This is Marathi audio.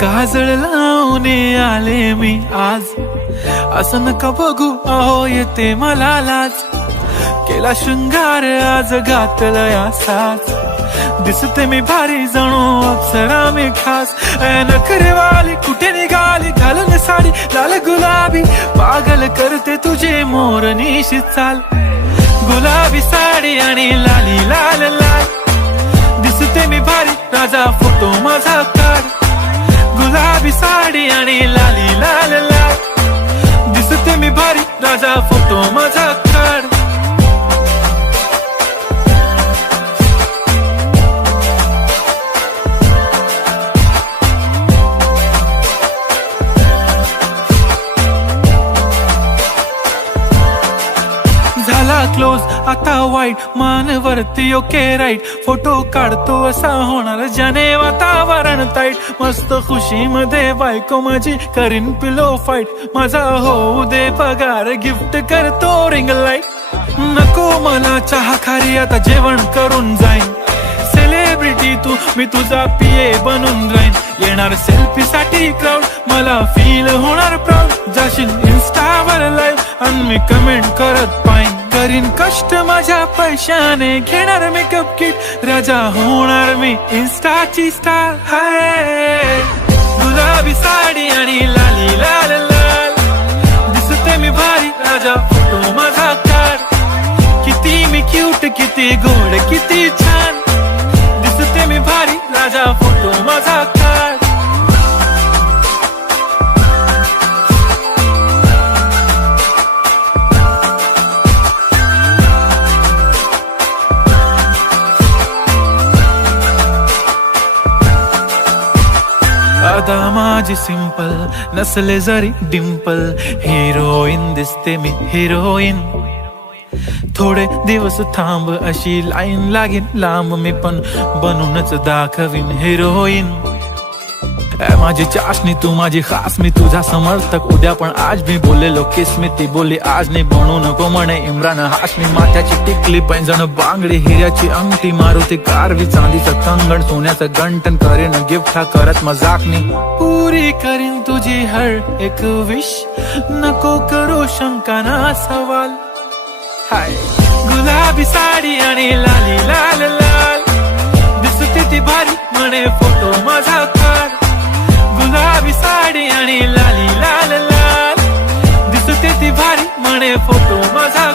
काजळ लावून आले मी आज, असं नका बघू अहो येते मला लाज. केला शृंगार आज घातलंय असाच, दिसते मी भारी जणू अप्सरा मी खास. नखरेवाली कुठे निघाली घालून साडी लाल गुलाबी, पागल करते तुझे मोरनीशी चाल. गुलाबी साडी आणि लाली लाल लाल, दिसते मी भारी राजा फोटो माझा काढ. गुलाबी साडी आणि लाली लाल लाल, दिसते मी भारी राजा फोटो माझा काढ. झाला क्लोज आता वाईट, मानवरती ओके राईट. फोटो काढतो असा होणार ज्याने वातावरण ताईट. मस्त खुशी मध्ये बायको माझी करीन पिलो फाईट. माझा होऊ दे पगार गिफ्ट करतो रिंग लाईट. नको मला चहा खारी आता जेवण करून जाईन. सेलिब्रिटी तू मी तुझा पिये बनून राहीन. येणार सेल्फी साठी क्राऊड मला फील होणार प्राऊड. जाशील इन्स्टावर लाईव्ह आणि मी कमेंट करत पाईन. करीन कष्ट माझ्या पैशाने घेणार मेकअप किट. राजा होणार मी इन्स्टाची स्टार. हाय गुलाबी साडी आणि लाली लाल लाल, दिसते मी भारी राजा फोटो माझा काढ. किती मी क्यूट किती गोड किती छान, दिसते मी भारी राजा फोटो माझा काढ. आता माझी सिंपल नसले जरी डिंपल, हिरोईन दिसते मी हिरोईन. थोडे दिवस थांब अशी लाईन लागेल लांब, मी पण बनूनच दाखवीन हिरोईन. माझी चाशनी तू माझी खास, मी तुझा समर्थक उद्या पण आज मी बोलेलो किस मी ती बोली आज नाही. बनू नको म्हणे इम्रान हाशमी. माथ्याची टिकली पैंजण बांगडी हिऱ्याची अंगठी, मारुती कारवी चांदीचं कंगण सोन्याचं गंटन. करीन गिफ्ट हा करत मजाकनी, पुरी करीन तुझी हर एक विश. नको करू शंका ना सवाल. हाय गुलाबी साडी आणि लाली लाल लाल, दिसते ती भारी म्हणे फोटो माझा काढ. गुलाबी साडी आणि लाली लाल लाल, दिसते ती भारी म्हणे फोटो माझा.